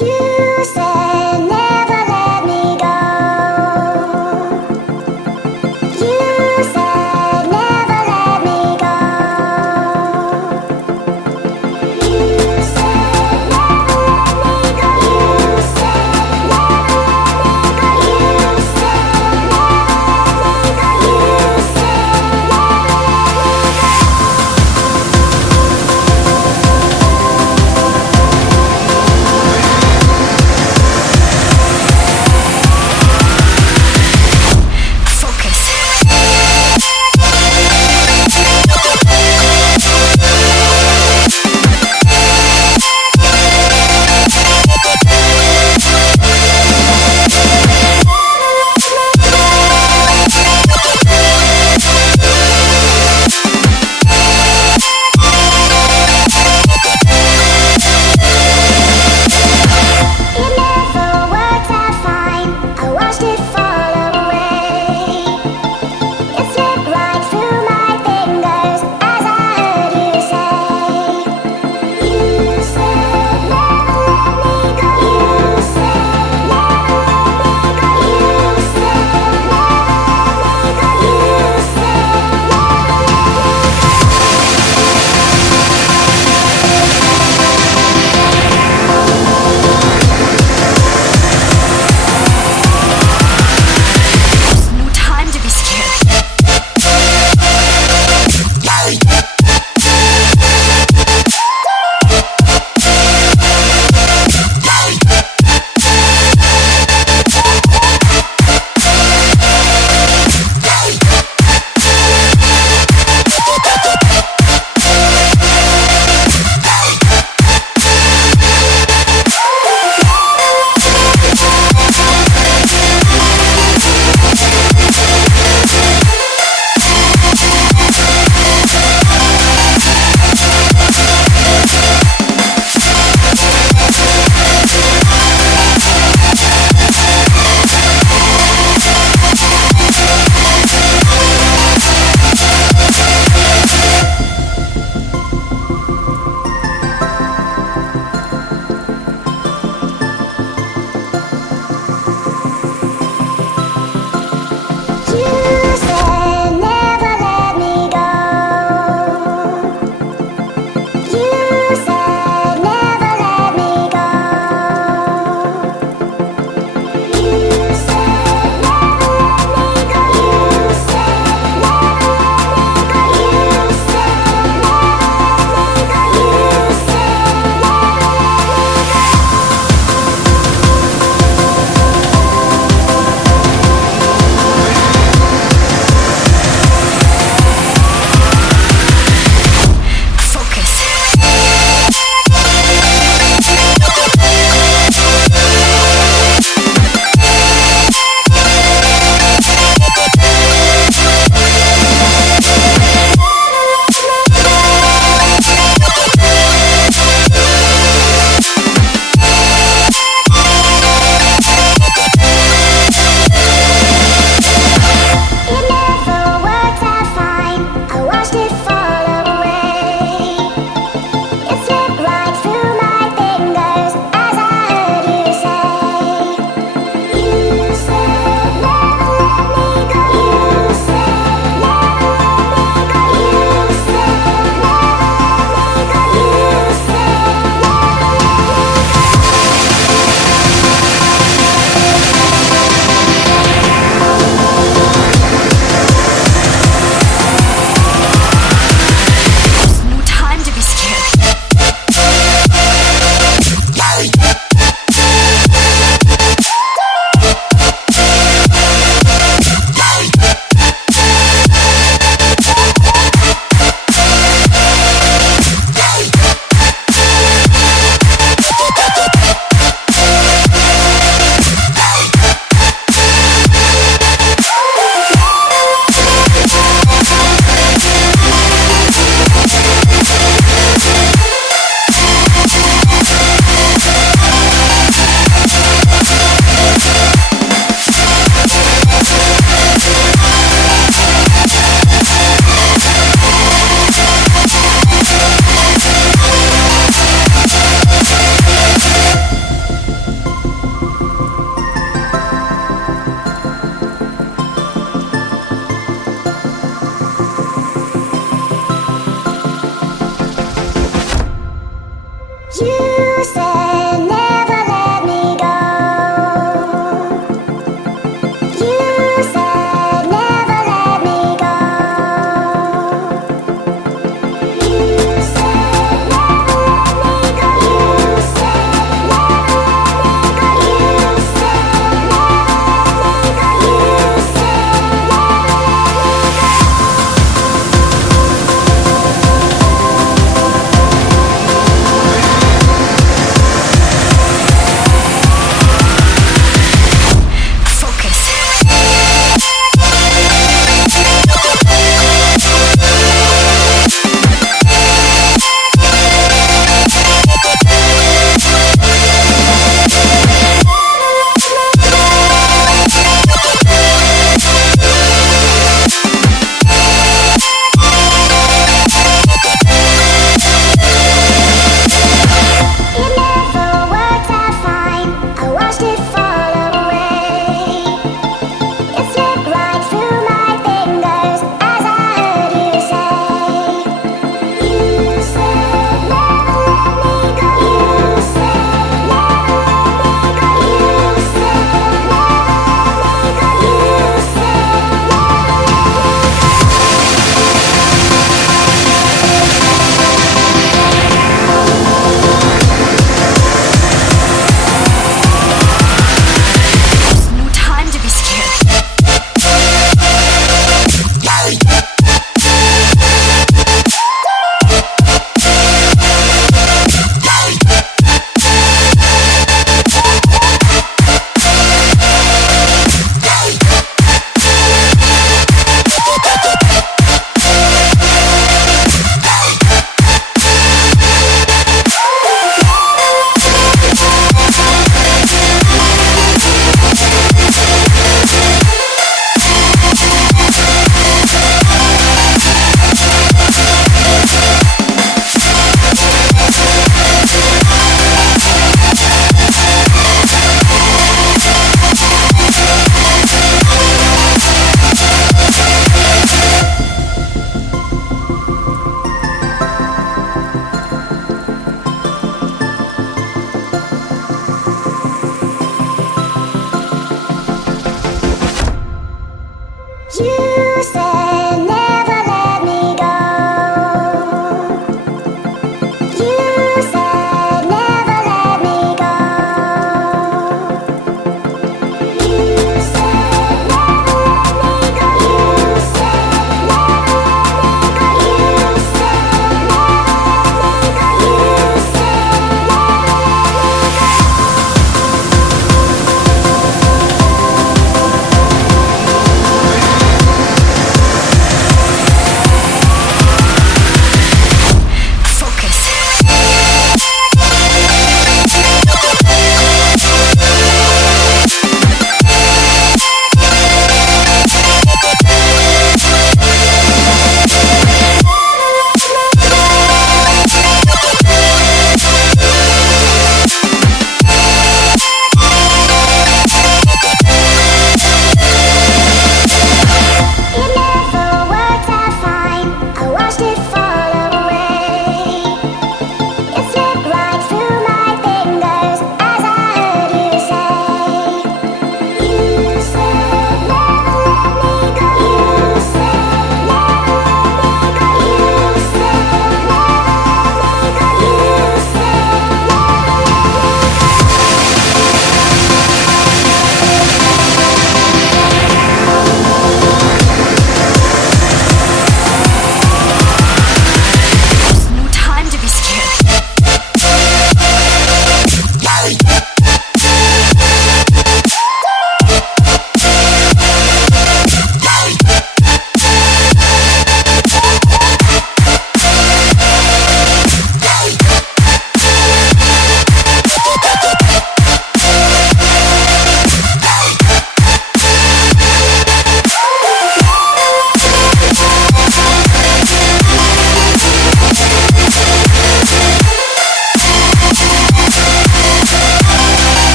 You said never let me go. You said never let me go. You said never let me go. You said never let me go. You said never let me go. You said never let me go.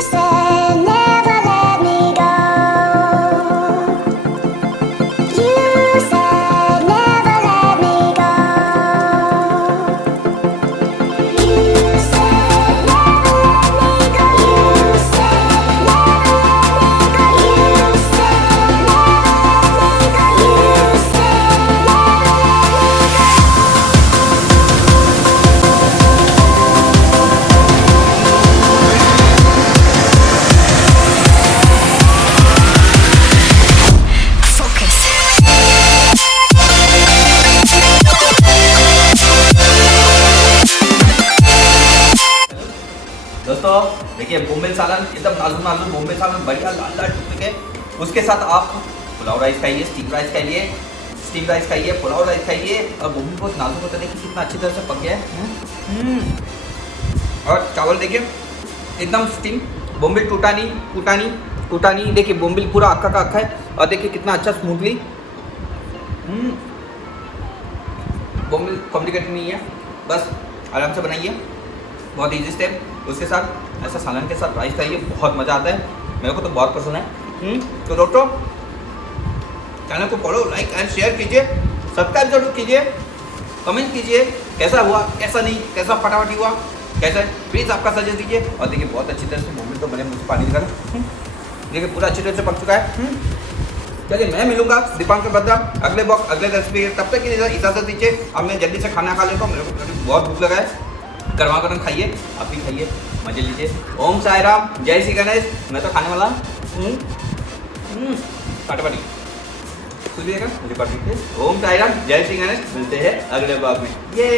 said never let me go. You said never let me go. You said never let me go. You said never let me go. You said never let me go. You said never let me go. दोस्तों देखिए बोम्बे सालन एकदम नाजुक नाजुक बोम्बे सालन बढ़िया लाल लाल टुकड़े के। उसके साथ आप पुलाव राइस खाइए, स्टीम राइस खाइए, पुलाव राइस खाइए। और बोम्बे बहुत नाजुक होता है, देखिए कितना अच्छी तरह से पक गया है। और चावल देखिए एकदम स्टीम, बोम्बे टूटा नहीं। देखिए बोम्बे पूरा अक्का का अक्का है। और देखिए कितना अच्छा स्मूथली। बोम्बे कॉम्प्लिकेटेड नहीं है, बस आराम से बनाइए, बहुत इजी स्टेप। उसके साथ ऐसा सालन के साथ राइस खाइए, बहुत मज़ा आता है। मेरे को तो बहुत पसंद है। तो दोस्तों चैनल को फॉलो, लाइक एंड शेयर कीजिए, सब्सक्राइब जरूर कीजिए, कमेंट कीजिए कैसा हुआ, कैसा नहीं, कैसा फटाफटी हुआ, कैसा प्लीज़ आपका सजेस्ट दीजिए। और देखिए बहुत अच्छी तरह से मोमेंट तो बने, मुझे पानी निकाला। देखिए पूरा अच्छी तरह से पक चुका है। चलिए मैं मिलूंगा दिपांकर बद्रा अगले बॉक्स अगले रेसिपी। तब तक की इजाज़त दीजिए। अब मैं जल्दी से खाना खा लेता हूँ, मेरे को बहुत भूख लगा है। गर्मा गर्म खाइए, आप भी खाइए, मजे लीजिए। ओम साई राम, जय श्री गणेश। मैं तो खाने वाला हूँ। फटाफटी सुनिएगा, मुझे कर दीजिए। ओम साई राम, जय श्री गणेश। मिलते हैं अगले ब्लॉग में। ये